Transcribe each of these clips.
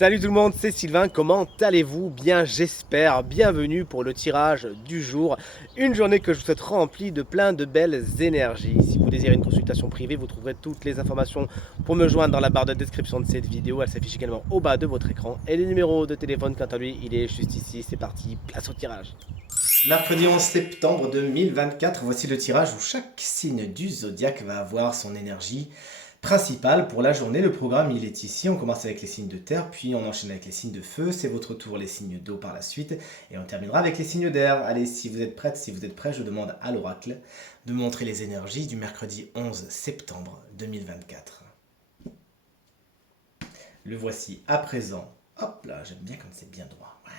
Salut tout le monde, c'est Sylvain, comment allez-vous? Bien j'espère, bienvenue pour le tirage du jour, une journée que je vous souhaite remplie de plein de belles énergies. Si vous désirez une consultation privée, vous trouverez toutes les informations pour me joindre dans la barre de description de cette vidéo, elle s'affiche également au bas de votre écran. Et le numéro de téléphone quant à lui, il est juste ici, c'est parti, place au tirage. Mercredi 11 septembre 2024, voici le tirage où chaque signe du zodiaque va avoir son énergie principale pour la journée. Le programme il est ici, on commence avec les signes de terre, puis on enchaîne avec les signes de feu, c'est votre tour les signes d'eau par la suite, et on terminera avec les signes d'air. Allez, si vous êtes prête, si vous êtes prêt, je demande à l'oracle de me montrer les énergies du mercredi 11 septembre 2024. Le voici à présent. Hop là, j'aime bien quand c'est bien droit. Voilà,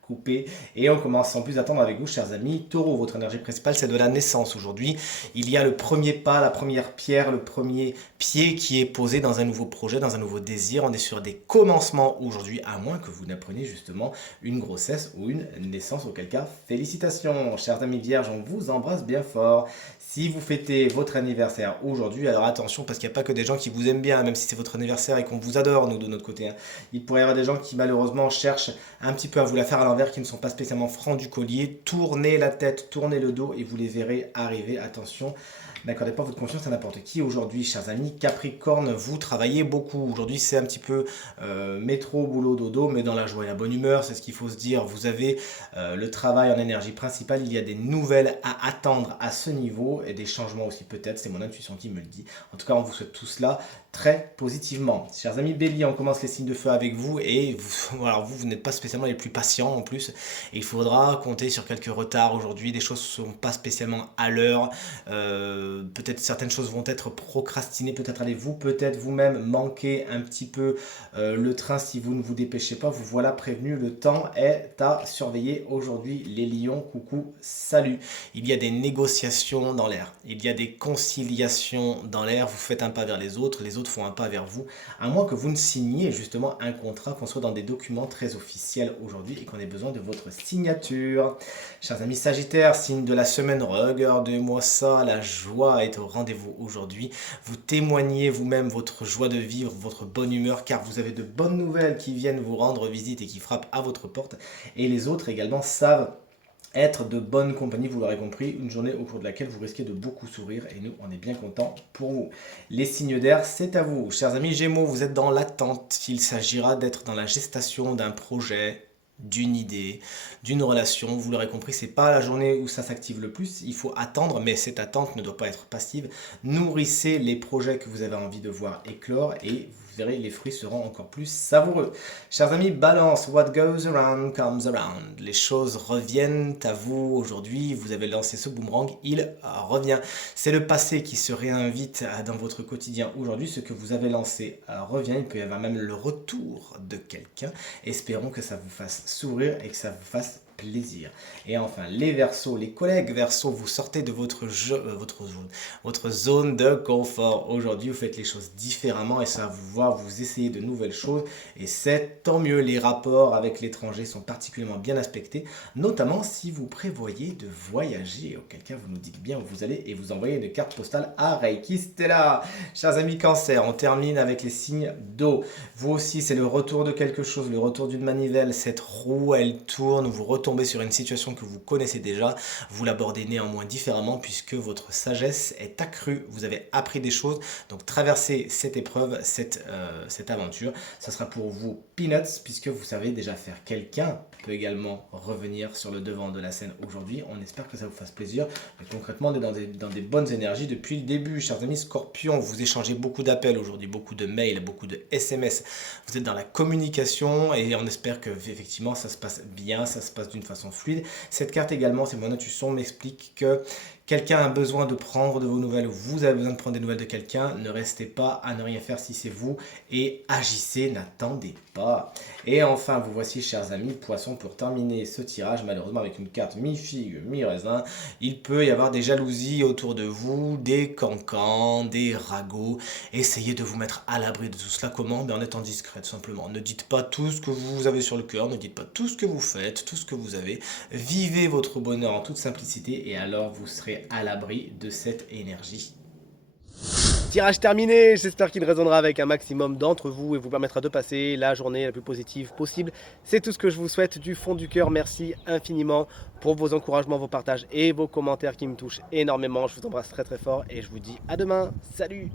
coupé. Et on commence sans plus attendre avec vous, chers amis. Taureau, votre énergie principale, c'est de la naissance aujourd'hui. Il y a le premier pas, la première pierre, le premier pied qui est posé dans un nouveau projet, dans un nouveau désir. On est sur des commencements aujourd'hui, à moins que vous n'appreniez justement une grossesse ou une naissance. Auquel cas, félicitations, chers amis vierges, on vous embrasse bien fort. Si vous fêtez votre anniversaire aujourd'hui, alors attention parce qu'il n'y a pas que des gens qui vous aiment bien, même si c'est votre anniversaire et qu'on vous adore, nous de notre côté. Il pourrait y avoir des gens qui malheureusement cherchent un petit peu à vous la faire à l'envers, qui ne sont pas spécialement francs du collier. Tournez la tête, tournez le dos et vous les verrez arriver. Attention, n'accordez pas votre confiance à n'importe qui. Aujourd'hui, chers amis, Capricorne, vous travaillez beaucoup. Aujourd'hui, c'est un petit peu métro, boulot, dodo, mais dans la joie et la bonne humeur, c'est ce qu'il faut se dire. Vous avez le travail en énergie principale. Il y a des nouvelles à attendre à ce niveau et des changements aussi peut-être. C'est mon intuition qui me le dit. En tout cas, on vous souhaite tout cela très positivement. Chers amis Bélier, on commence les signes de feu avec vous et vous, alors vous n'êtes pas spécialement les plus patients en plus. Et il faudra compter sur quelques retards aujourd'hui. Des choses ne sont pas spécialement à l'heure. Peut-être certaines choses vont être procrastinées. Peut-être allez-vous, peut-être vous-même manquer un petit peu le train si vous ne vous dépêchez pas. Vous voilà prévenu. Le temps est à surveiller aujourd'hui. Les lions, coucou, salut. Il y a des négociations dans l'air. Il y a des conciliations dans l'air. Vous faites un pas vers les autres font un pas vers vous, à moins que vous ne signiez justement un contrat, qu'on soit dans des documents très officiels aujourd'hui et qu'on ait besoin de votre signature. Chers amis Sagittaires, signe de la semaine, regardez-moi ça, la joie est au rendez-vous aujourd'hui. Vous témoignez vous-même votre joie de vivre, votre bonne humeur, car vous avez de bonnes nouvelles qui viennent vous rendre visite et qui frappent à votre porte. Et les autres également savent être de bonne compagnie, vous l'aurez compris, une journée au cours de laquelle vous risquez de beaucoup sourire et nous, on est bien contents pour vous. Les signes d'air, c'est à vous. Chers amis Gémeaux, vous êtes dans l'attente. Il s'agira d'être dans la gestation d'un projet, d'une idée, d'une relation. Vous l'aurez compris, c'est pas la journée où ça s'active le plus. Il faut attendre, mais cette attente ne doit pas être passive. Nourrissez les projets que vous avez envie de voir éclore et vous verrez, les fruits seront encore plus savoureux. Chers amis, Balance, what goes around comes around. Les choses reviennent à vous aujourd'hui. Vous avez lancé ce boomerang, il revient. C'est le passé qui se réinvite dans votre quotidien aujourd'hui. Ce que vous avez lancé revient. Il peut y avoir même le retour de quelqu'un. Espérons que ça vous fasse sourire et que ça vous fasse plaisir. Et enfin, les Verseaux, les collègues Verseaux, vous sortez de votre zone de confort. Aujourd'hui, vous faites les choses différemment et ça vous voit, vous essayez de nouvelles choses et c'est tant mieux. Les rapports avec l'étranger sont particulièrement bien aspectés, notamment si vous prévoyez de voyager, auquel cas vous nous dites bien où vous allez et vous envoyez une carte postale à Reiki Stella. Chers amis Cancer, on termine avec les signes d'eau. Vous aussi, c'est le retour de quelque chose, le retour d'une manivelle. Cette roue, elle tourne, vous retombez sur une situation que vous connaissez déjà. Vous l'abordez néanmoins différemment puisque votre sagesse est accrue. Vous avez appris des choses. Donc, traversez cette épreuve, cette aventure. Ça sera pour vous peanuts puisque vous savez déjà faire. Quelqu'un peut également revenir sur le devant de la scène aujourd'hui. On espère que ça vous fasse plaisir. Mais concrètement, on est dans des bonnes énergies depuis le début. Chers amis Scorpions, vous échangez beaucoup d'appels aujourd'hui, beaucoup de mails, beaucoup de SMS. Vous êtes dans la communication et on espère que effectivement ça se passe bien, ça se passe d'une façon fluide. Cette carte également, c'est mon intuition, m'explique que quelqu'un a besoin de prendre de vos nouvelles, vous avez besoin de prendre des nouvelles de quelqu'un, ne restez pas à ne rien faire si c'est vous et agissez, n'attendez pas. Et enfin, vous voici chers amis Poissons pour terminer ce tirage, malheureusement avec une carte mi-figue, mi-raisin. Il peut y avoir des jalousies autour de vous, des cancans, des ragots. Essayez de vous mettre à l'abri de tout cela. Comment? En étant discret tout simplement. Ne dites pas tout ce que vous avez sur le cœur, ne dites pas tout ce que vous faites, tout ce que vous avez. Vivez votre bonheur en toute simplicité et alors vous serez à l'abri de cette énergie. Tirage terminé, j'espère qu'il résonnera avec un maximum d'entre vous et vous permettra de passer la journée la plus positive possible. C'est tout ce que je vous souhaite du fond du cœur. Merci infiniment pour vos encouragements, vos partages et vos commentaires qui me touchent énormément. Je vous embrasse très très fort et je vous dis à demain. Salut!